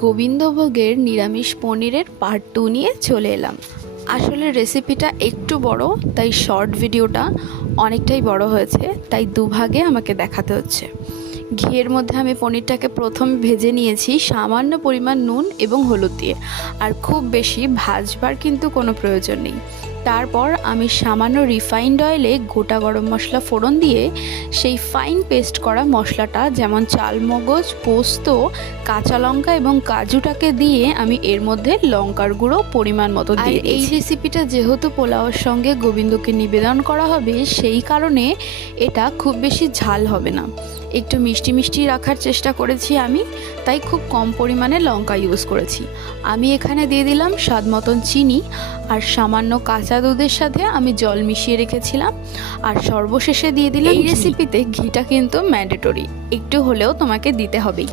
গোবিন্দভোগের নিরামিষ পনিরের পার্ট 2 নিয়ে চলে এলাম। আসলে রেসিপিটা একটু বড়, তাই শর্ট ভিডিওটা অনেকটাই বড় হয়েছে, তাই দুভাগে আমাকে দেখাতে হচ্ছে। ঘিয়ের মধ্যে আমি পনিরটাকে প্রথমে ভেজে নিয়েছি সামান্য পরিমাণ নুন এবং হলুদ দিয়ে, আর খুব বেশি ভাজবার কিন্তু কোনো প্রয়োজন নেই। তারপর আমি সামান্য রিফাইন্ড অয়েলে গোটা গরম মশলা ফোড়ন দিয়ে সেই ফাইন পেস্ট করা মশলাটা, যেমন চালমগজ, পোস্ত, কাঁচা লঙ্কা এবং কাজুটাকে দিয়ে আমি এর মধ্যে লঙ্কার গুঁড়ো পরিমাণ মতো দিয়ে দিয়েছি। এই রেসিপিটা যেহেতু পোলাওয়ের সঙ্গে গোবিন্দকে নিবেদন করা হবে, সেই কারণে এটা খুব বেশি ঝাল হবে না। একটু মিষ্টি মিষ্টি রাখার চেষ্টা করেছি আমি, তাই খুব কম পরিমাণে লঙ্কা ইউজ করেছি। আমি এখানে দিয়ে দিলাম স্বাদ মতন চিনি, আর সামান্য কাঁচা দুধের সাথে আমি জল মিশিয়ে রেখেছিলাম, আর সর্বশেষে দিয়ে দিলাম। এই রেসিপিতে ঘিটা কিন্তু ম্যান্ডেটরি, একটু হলেও তোমাকে দিতে হবেই।